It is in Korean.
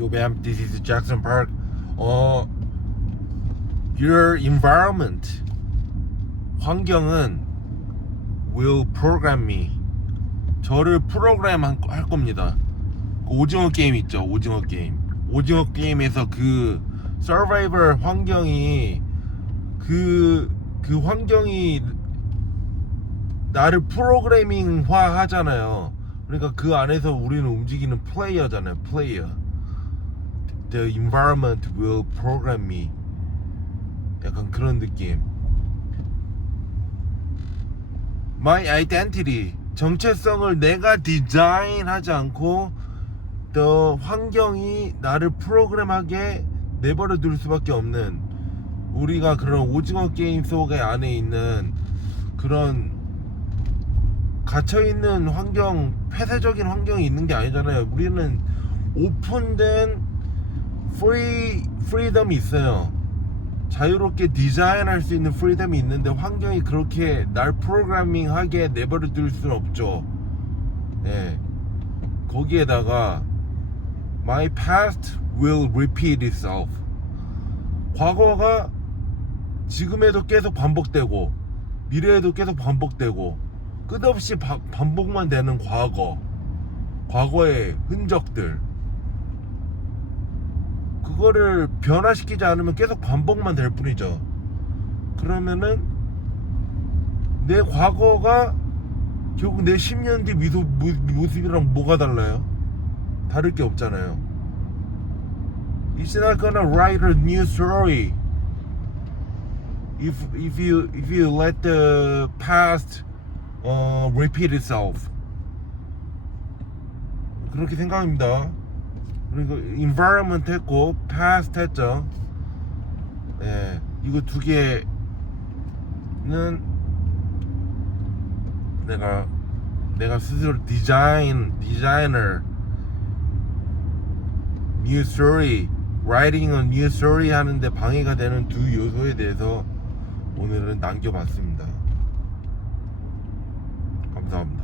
Yo, ma'am, this is Jackson Park. 어, your environment, 환경은 will program me. 저를 프로그램 한- 할 겁니다. 그 오징어 게임 있죠, 오징어 게임. 오징어 게임에서 그 서바이벌 환경이 그, 그 환경이 나를 프로그래밍화 하잖아요. 그러니까 그 안에서 우리는 움직이는 플레이어잖아요. 플레이어. The environment will program me. 약간 그런 느낌. My identity. 정체성을 내가 디자인하지 않고 더 환경이 나를 프로그램하게 내버려 둘 수밖에 없는 우리가 그런 오징어 게임 속에 안에 있는 그런 갇혀 있는 환경, 폐쇄적인 환경이 있는 게 아니잖아요. 우리는 오픈된 프리 프리덤이 있어요. 자유롭게 디자인할 수 있는 프리덤이 있는데 환경이 그렇게 날 프로그래밍하게 내버려 둘 수는 없죠. 예. 거기에다가 My past will repeat itself. 과거가 지금에도 계속 반복되고 미래에도 계속 반복되고 끝없이 바- 반복만 되는 과거 과거의 흔적들 그거를 변화시키지 않으면 계속 반복만 될 뿐이죠 그러면은 내 과거가 결국 내 10년 뒤 미소, 모- 모습이랑 뭐가 달라요? 다를 게 없잖아요 It's not gonna write a new story if if you if you let the past uh, repeat itself. 그렇게 생각합니다. 그리고 environment 했고 past 했죠. 예, 이거 두 개는 내가 내가 스스로 디자인 디자이너 new story writing a new story 하는데 방해가 되는 두 요소에 대해서 오늘은 남겨봤습니다. 감사합니다.